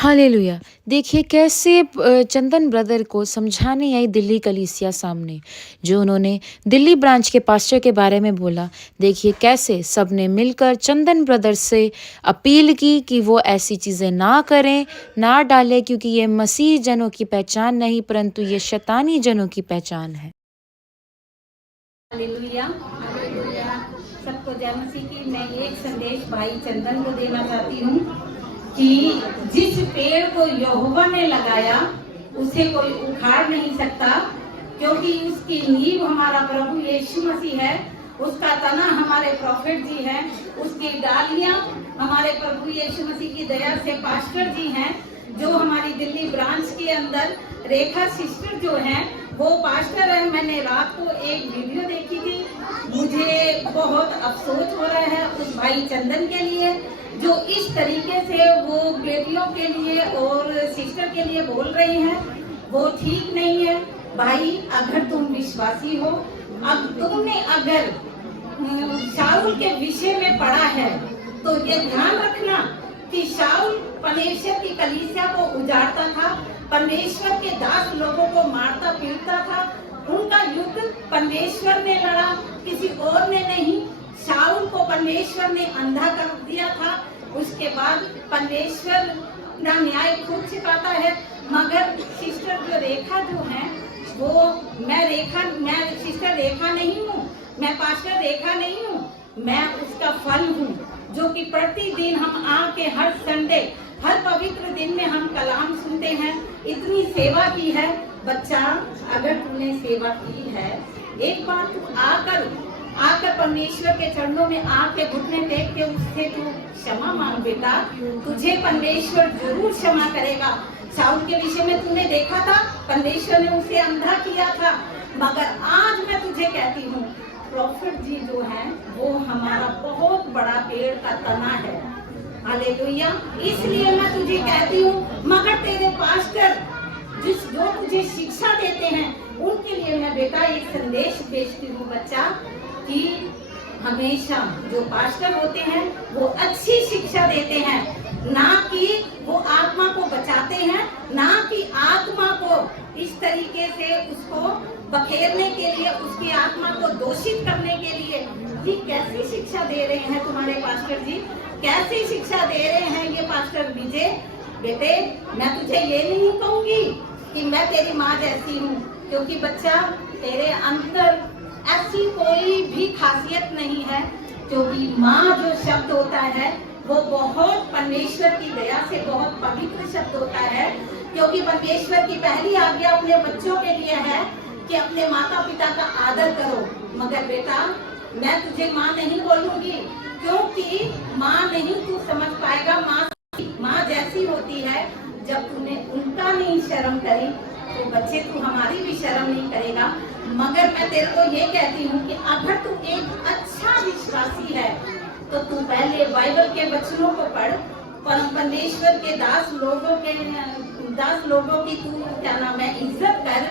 Hallelujah! देखिए कैसे चंदन brother को समझाने आई दिल्ली कलीसिया सामने, जो उन्होंने दिल्ली ब्रांच के पास्टर के बारे में बोला। देखिए कैसे सबने मिलकर चंदन ब्रदर से अपील की कि वो ऐसी चीज़ें ना करें, ना डालें क्योंकि ये मसीह जनों की पहचान नहीं परंतु ये शैतानी जनों की पहचान है। Hallelujah hallelujah. सबको जय मसीह की। मैं एक संदेश भाई चंदन को देना चाहती हूँ कि जिस पेड़ को यहोवा ने लगाया उसे कोई उखाड़ नहीं सकता, क्योंकि उसकी नींव हमारा प्रभु यीशु मसीह है, उसका तना हमारे प्रॉफिट जी हैं, उसकी डालियां हमारे प्रभु यीशु मसीह की दया से पास्टर जी हैं, जो हमारी दिल्ली ब्रांच के अंदर रेखा सिस्टर जो हैं वो पास्टर है। मैंने रात को एक वीडियो देखी थी, मुझे बहुत अफसोस हो रहा है उस भाई चंदन के लिए जो इस तरीके से वो बेटियों के लिए और सिस्टर के लिए बोल रही हैं, वो ठीक नहीं है। भाई अगर तुम विश्वासी हो, अब तुमने अगर शाऊल के विषय में पढ़ा है तो ये ध्यान रखना कि शाऊल परमेश्वर की कलीसिया को उजाड़ता था, परमेश्वर के दास लोगों को मारता पीटता था। उनका युद्ध परमेश्वर ने लड़ा, किसी और ने नहीं। शाऊल को परमेश्वर ने अंधा कर दिया था, उसके बाद परमेश्वर ना न्याय खुद छिपाता है। मगर सिस्टर जो रेखा जो है वो मैं सिस्टर रेखा नहीं हूँ, मैं पास्टर रेखा नहीं हूँ, मैं उसका फल हूँ, जो कि प्रतिदिन हम आके हर संडे हर पवित्र दिन में हम कलाम सुनते हैं। इतनी सेवा की है बच्चा, अगर तूने सेवा की है एक बार तू आकर परमेश्वर के चरणों में आके घुटने टेक के उससे तू क्षमा मांग बेटा, तुझे परमेश्वर जरूर क्षमा करेगा। शाऊल के विषय में तूने देखा था, परमेश्वर ने उसे अंधा किया था, मगर आज मैं तुझे कहती हूँ प्रॉफिट जी जो है वो हमारा बहुत बड़ा पेड़ का तना है। हालेलुया। इसलिए मैं तुझे कहती हूँ, मगर तेरे पास्टर जो तुझे शिक्षा देते हैं उनके लिए मैं बेटा एक संदेश भेजती हूँ बच्चा, कि हमेशा जो पास्टर होते हैं वो अच्छी शिक्षा देते हैं, ना कि वो आत्मा को बचाते हैं, ना कि आत्मा को इस तरीके से उसको बखेरने के लिए, उसकी आत्मा को दोषित करने के लिए। ये कैसी शिक्षा दे रहे हैं तुम्हारे पास्टर जी, कैसी शिक्षा दे रहे हैं ये पास्टर विजय। बेटे मैं तुझे ये नहीं कहूंगी कि मैं तेरी माँ जैसी हूँ, क्योंकि बच्चा तेरे अंदर ऐसी कोई भी खासियत नहीं है, क्योंकि माँ जो शब्द होता है वो बहुत परमेश्वर की दया से बहुत पवित्र शब्द होता है, क्योंकि परमेश्वर की पहली आज्ञा अपने बच्चों के लिए है कि अपने माता पिता का आदर करो। मगर बेटा मैं तुझे माँ नहीं बोलूंगी, क्योंकि माँ नहीं तू समझ पाएगा। माँ जैसी होती है, जब तूने उनका नहीं शर्म करी तो बच्चे तू हमारी भी शर्म नहीं करेगा। मगर मैं तेरे को ये कहती हूँ कि अगर तू एक अच्छा विश्वासी है तो तू पहले बाइबल के वचनों को पढ़, परमेश्वर के दास लोगों की तू क्या नाम है इज्जत कर।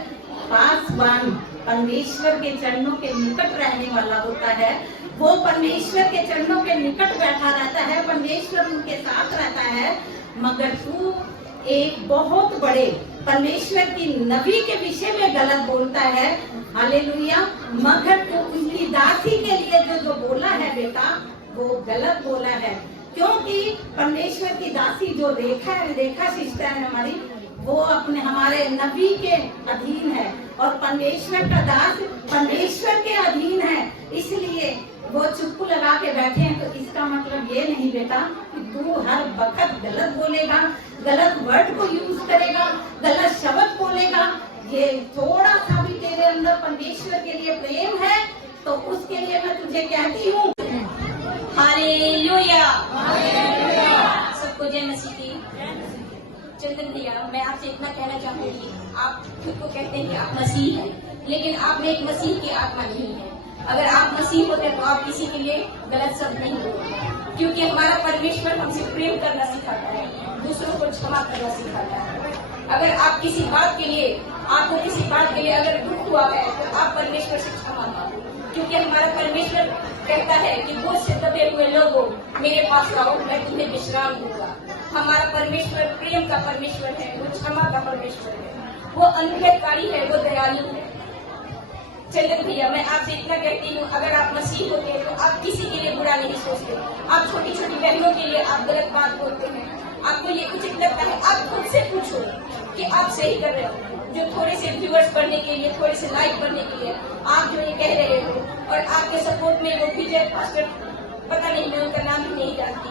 पासवान परमेश्वर के चरणों के निकट रहने वाला होता है, वो परमेश्वर के चरणों के निकट बैठा रहता है, परमेश्वर उनके साथ रहता है। मगर तू एक बहुत बड़े परमेश्वर की नबी के विषय में गलत बोलता है। हालेलुया। मगर तू उनकी दासी के लिए जो बोला है बेटा वो गलत बोला है, क्योंकि परमेश्वर की दासी जो रेखा सिस्टर है हमारी, वो अपने हमारे नबी के अधीन है, और परमेश्वर का दास परमेश्वर के अधीन है। इसलिए वो चुप्पू लगा के बैठे हैं, तो इसका मतलब ये नहीं बेटा कि तू हर वक्त गलत बोलेगा, गलत वर्ड को यूज करेगा, गलत शब्द बोलेगा। ये थोड़ा सा भी तेरे अंदर परमेश्वर के लिए प्रेम है तो उसके लिए मैं तुझे कहती हूँ हालेलुया। सबको जय मसीह की। चंदन भैया मैं आपसे इतना कहना चाहूंगी, आप खुद को कहते हैं कि आप मसीह हैं, लेकिन आप में एक मसीह की आत्मा नहीं है। अगर आप मसीह होते तो आप किसी के लिए गलत शब्द नहीं बोलते, क्योंकि हमारा परमेश्वर हमसे प्रेम करना सिखाता है, दूसरों को क्षमा करना सिखाता है। अगर आप किसी बात के लिए अगर दुख हुआ है तो आप परमेश्वर से क्षमा मांगो, क्योंकि हमारा परमेश्वर कहता है कि बोझ से दबे हुए लोगों मेरे पास आओ, मैं तुम्हें विश्राम दूंगा। हमारा परमेश्वर प्रेम का परमेश्वर है, वो क्षमा का परमेश्वर है, वो अनुग्रहकारी है, वो दयालु है। चंदन भैया, मैं आपसे इतना कहती हूँ, अगर आप मसीह होते हैं तो आप किसी के लिए बुरा नहीं सोचते। आप छोटी छोटी बहनों के लिए आप गलत बात बोलते हैं, आपको ये उचित लगता है, आप खुद से पूछो कि आप सही कर रहे हो। जो थोड़े से व्यूअर्स बढ़ने के लिए, थोड़े से लाइक बढ़ने के लिए आप जो ये कह रहे हो, और आपके सपोर्ट में वो विजय पास्टर, पता नहीं, मैं उनका नाम भी नहीं जानती,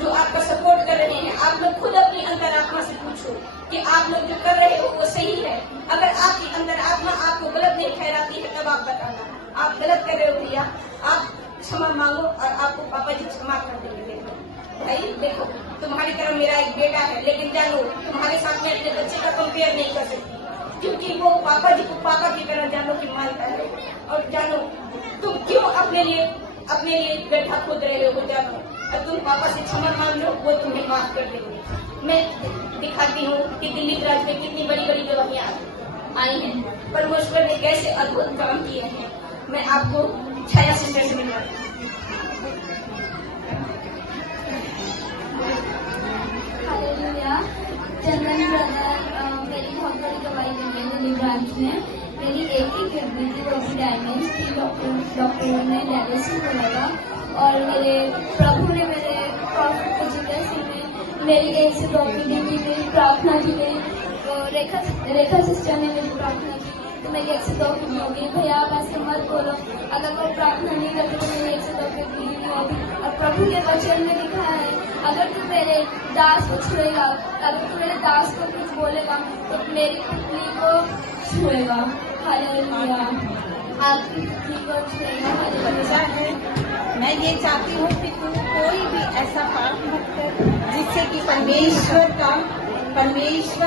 जो आपका सपोर्ट कर रहे हैं, आप लोग खुद अपनी अंतरात्मा से पूछो कि आप लोग जो कर रहे हो वो सही है। अगर आपकी अंतरात्मा आपको गलत नहीं ठहराती है तब आप बताना आप गलत कर रहे हो भैया। आप क्षमा मांगो और आपको पापा जी क्षमा कर देंगे। भाई देखो, तुम्हारी तरह मेरा एक बेटा है, लेकिन जानो तुम्हारे साथ में अपने बच्चे का कंपेयर नहीं कर सकती, क्योंकि वो पापा जी को पापा की तरह जानो कि मानता है। और जानो तुम क्यों अपने लिए गड्ढा खोद रहे हो, जानो, और तुम पापा से क्षमा मांग लो, वो तुम्हें माफ कर देंगे। मैं दिखाती हूँ कि दिल्ली ब्रांच में कितनी बड़ी बड़ी गवाहियां आई हैं, परमेश्वर ने कैसे अद्भुत काम किए हैं। मैं आपको छाया सिस्टर से मिलवाती हूँ। हालेलुया। चंदन ब्रदर मेरी बहुत बड़ी गवाही बन गई दिल्ली ब्रांच में। मेरी एक ही किडनी थी, वो भी डैमेज थी, डॉक्टरों ने डायलिसिस बोला था, और मेरे प्रभु ने मेरे प्रॉफिट को जिक्र से में मेरी एक से 2 किडनी की मेरी प्रार्थना की, मेरी रेखा सिस्टर ने मेरी प्रार्थना की, तो मेरी 1 से 2 किडनी होगी। भैया आप ऐसे मत बोलो, अगर कोई प्रार्थना नहीं करते तो मेरी 1 से 2 किडनी नहीं होगी। और प्रभु के वचन में लिखा है, अगर तू मेरे दास को छुएगा, अगर तू मेरे दास को कुछ बोलेगा तो मेरी पुतली को छुएगा। हालेलुया। आपकी पुतली को छुएगा। बच्चा है, मैं ये चाहती हूँ कि तू कोई भी ऐसा पाप मत कर जिससे कि परमेश्वर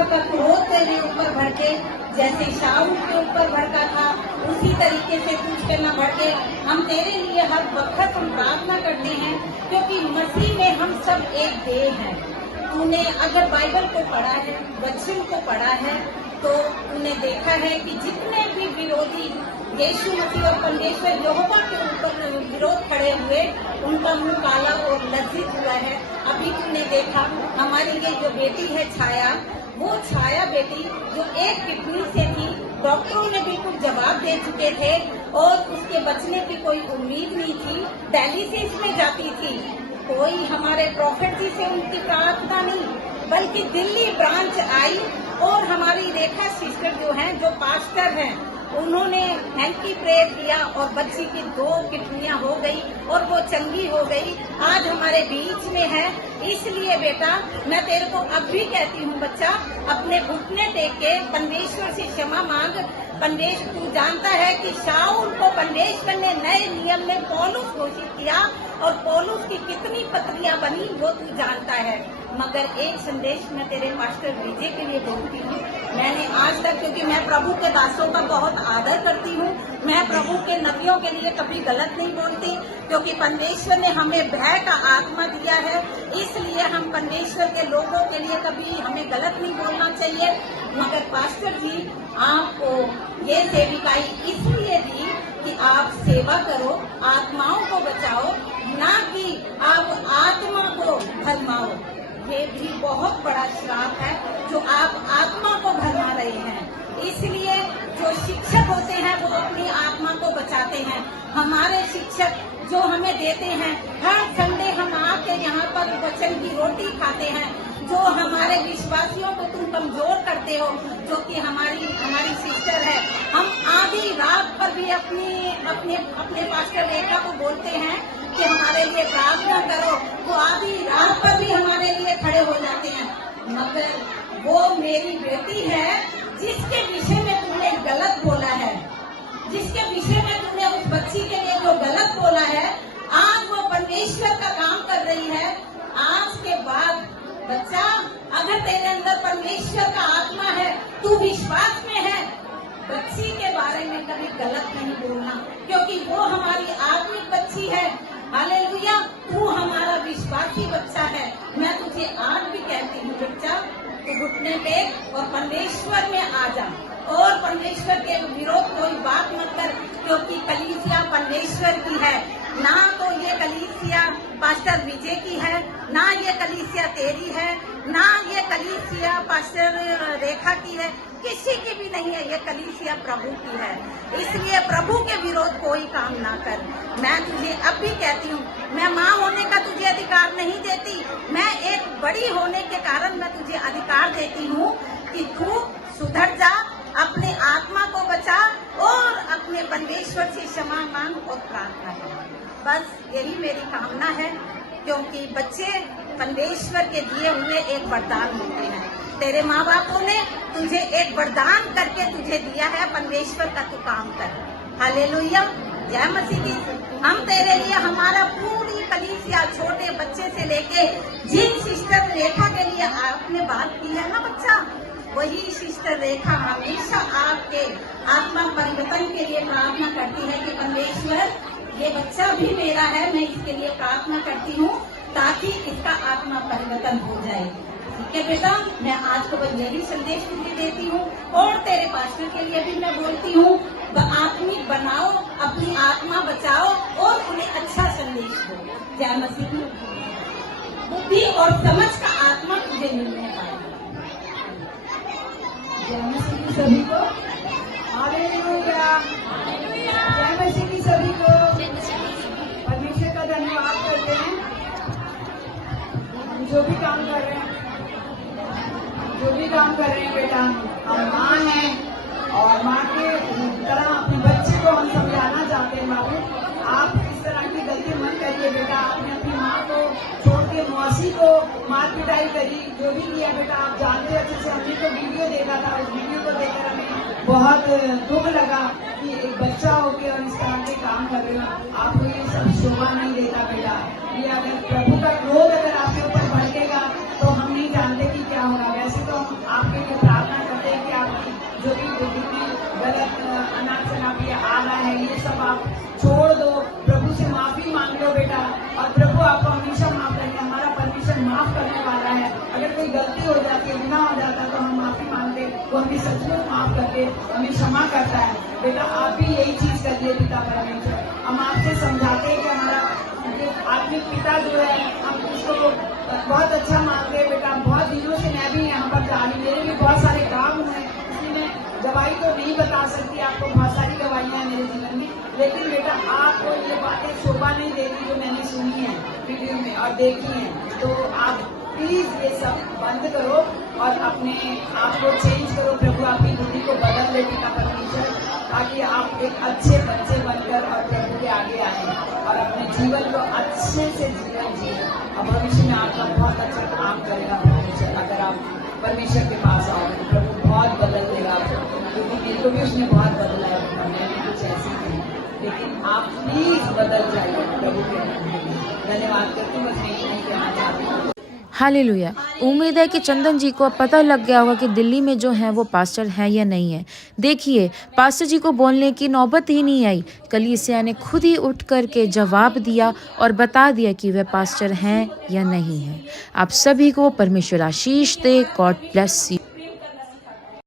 का क्रोध तेरे ऊपर भड़के। जैसे शाऊल के ऊपर भड़का था, उसी तरीके से तुझ पे न भड़के। हम तेरे लिए हर वक्त हम प्रार्थना करते हैं, क्योंकि मसीह में हम सब एक देह हैं। तूने अगर बाइबल को पढ़ा है, वचन को पढ़ा है, तो तूने देखा है कि जितने भी विरोधी यीशु मसीह और परमेश्वर यहोवा के ऊपर विरोध खड़े हुए, उनका मुंह काला और लज्जित हुआ है। अभी तुमने देखा हमारी ये जो बेटी है छाया, वो छाया बेटी जो एक किडनी से थी, डॉक्टरों ने बिल्कुल जवाब दे चुके थे और उसके बचने की कोई उम्मीद नहीं थी, डायलिसिस में जाती थी। कोई हमारे प्रॉफिट जी से उनकी प्रार्थना नहीं, बल्कि दिल्ली ब्रांच आई और हमारी रेखा सिस्टर जो हैं, जो पास्टर हैं, उन्होंने हैंकी प्रेयर किया और बच्ची की 2 किडनियां हो गई और वो चंगी हो गई, आज हमारे बीच में है। इसलिए बेटा, मैं तेरे को अब भी कहती हूँ बच्चा, अपने घुटने टेक के परमेश्वर से क्षमा मांग। परमेश्वर, तू जानता है कि शाऊल को परमेश्वर ने नए नियम में पौलुस घोषित किया और पौलुस की कितनी पत्रियां बनी वो तू जानता है। मगर एक संदेश मैं तेरे पास्टर विजय के लिए बोलती हूँ। मैंने आज तक, क्योंकि मैं प्रभु के दासों का बहुत आदर करती हूँ, मैं प्रभु के नबियों के लिए कभी गलत नहीं बोलती, क्योंकि परमेश्वर ने हमें भय का आत्मा दिया है। इसलिए हम परमेश्वर के लोगों के लिए कभी हमें गलत नहीं बोलना चाहिए। मगर पास्टर जी, आपको ये सेविकाई इसलिए दी कि आप सेवा करो, आत्माओं को बचाओ, ना कि आप आत्मा को भरमाओ। ये भी बहुत बड़ा श्राप है जो आप आत्मा को भरमा रहे हैं। इसलिए जो शिक्षक होते हैं वो अपनी आत्मा को बचाते हैं। हमारे शिक्षक जो हमें देते हैं, हर संडे हम आके यहाँ पर वचन की रोटी खाते हैं। जो हमारे विश्वासियों को तुम कमजोर करते हो, जो कि हमारी सिस्टर है, हम आधी रात पर भी अपने पास्टर रेखा को बोलते हैं कि हमारे लिए प्रार्थना करो, वो आधी रात पर भी हमारे लिए खड़े हो जाते हैं। मगर वो मेरी बेटी है जिसके विषय में तुमने गलत बोला है, जिसके विषय में तुमने उस बच्ची के लिए जो गलत बोला है, आज वो परमेश्वर का काम कर रही है। आज के बाद बच्चा, अगर तेरे अंदर परमेश्वर का आत्मा है, तू विश्वास में है, बच्ची के बारे में कभी गलत नहीं बोलना, क्योंकि वो हमारी आत्मिक बच्ची है। हालेलुया, तू हमारा विश्वासी बच्चा है। मैं तुझे आज भी कहती हूँ बच्चा, तू घुटने पे और परमेश्वर में आ जा और परमेश्वर के विरोध कोई बात मत कर, क्योंकि कलीसिया परमेश्वर की है। ना तो ये कलीसिया पास्टर विजय की है, ना ये कलीसिया तेरी है, ना ये कलीसिया पास्टर रेखा की है, किसी की भी नहीं है, ये कलीसिया प्रभु की है। इसलिए प्रभु के विरोध कोई काम ना कर। मैं तुझे अब भी कहती हूँ, मैं माँ होने का तुझे अधिकार नहीं देती, मैं एक बड़ी होने के कारण मैं तुझे अधिकार देती हूँ कि तू सुधर जा, अपने आत्मा को बचा और अपने परमेश्वर से क्षमा मांग और प्रार्थना कर। बस यही मेरी कामना है, क्योंकि बच्चे परमेश्वर के दिए हुए एक वरदान होते हैं। तेरे माँ बापों ने तुझे एक वरदान करके तुझे दिया है, परमेश्वर का तू काम कर। हालेलुया, जय मसीह की। हम तेरे लिए, हमारा पूरी कलीसिया छोटे बच्चे से लेके जिन सिस्टर रेखा के लिए आपने बात की है ना बच्चा, वही सिस्टर रेखा हमेशा आपके आत्मा परिवर्तन के लिए प्रार्थना करती है कि परमेश्वर ये बच्चा भी मेरा है, मैं इसके लिए प्रार्थना करती हूँ ताकि इसका आत्मा परिवर्तन हो जाए। ठीक है बेटा, मैं आज को बस यही संदेश तुझे देती हूँ और तेरे पास्टर के लिए भी मैं बोलती हूँ, आत्मिक बनाओ, अपनी आत्मा बचाओ और उन्हें अच्छा संदेश दो। जय मसीह की। बुद्धि और समझ का आत्मा तुझे मिलने पाए। जय मसीह की सभी को। हालेलुया। जय मसीह की सभी को। परमेश्वर का धन्यवाद करते हैं। हम जो भी काम कर रहे हैं, बेटा, हम माँ हैं और माँ के तरह अपने बच्चे को हम समझाना चाहते हैं। बाबू, आप इस तरह की गलती मत करिए बेटा। आपने अपनी माँ को छोड़ के मौसी को मार पिटाई करी, जो भी किया बेटा आप जानते अच्छे से। हमने तो वीडियो देखा था, उस वीडियो को देखकर हमें बहुत दुख लगा कि एक बच्चा होके और इस तरह के काम कर रहे हो। आपको ये सब शोभा नहीं देता बेटा। ये अगर प्रभु का क्रोध अगर आपके ऊपर भड़केगा तो हम नहीं जानते कि क्या होगा। वैसे तो हम आपके लिए प्रार्थना करते हैं कि आपकी जो भी गलत अनाज शनाब ये आ रहा है, ये सब आप छोड़ दो, प्रभु से माफी मांग लो बेटा। और प्रभु आपको हमेशा माफ करेंगे। हमारा परमेश्वर माफ करने वाला है। अगर कोई गलती हो जाती है, गुनाह हो जाता है, तो हम माफी मांगते, वो हमें सचमुच माफ करके हमें क्षमा करता है। बेटा आप भी यही चीज करिए पिता परमेश्वर। हम आपसे समझाते हैं कि हमारा आत्मिक पिता जो है, हम उसको बहुत अच्छा मानते हैं बेटा। बहुत दिनों से मैं भी यहाँ पर जा रही, मेरे भी बहुत सारे काम हुए, इसलिए दवाई तो नहीं बता सकती आपको, बहुत सारी दवाइयाँ हैं मेरे जीवन में। लेकिन बेटा आपको ये बातें शोभा नहीं देती जो मैंने सुनी है वीडियो में और देखी है। तो आप प्लीज ये सब बंद करो और अपने आप को चेंज करो। प्रभु आपकी बुद्धि को बदल दे पिता परमेश्वर, ताकि आप एक अच्छे बच्चे बनकर और प्रभु के आगे आए और अपने जीवन को अच्छे से जीवन जिए। और भविष्य में आपका बहुत अच्छा काम करेगा परमेश्वर। अगर आप परमेश्वर के पास आओगे तो प्रभु बहुत बदल देगा आपको, क्योंकि मेरे को भी उसने बहुत बदला है। मैं भी कुछ ऐसी थी, लेकिन आप प्लीज बदल जाइए प्रभु के। धन्यवाद करती हूँ, बस यही कहना चाहती हूँ। हालेलुया। उम्मीद है कि चंदन जी को अब पता लग गया होगा कि दिल्ली में जो है वो पास्टर है या नहीं है। देखिए, पास्टर जी को बोलने की नौबत ही नहीं आई। कलीसिया ने खुद ही उठ कर के जवाब दिया और बता दिया कि वह पास्टर हैं या नहीं है। आप सभी को परमेश्वर आशीष दे। God bless you.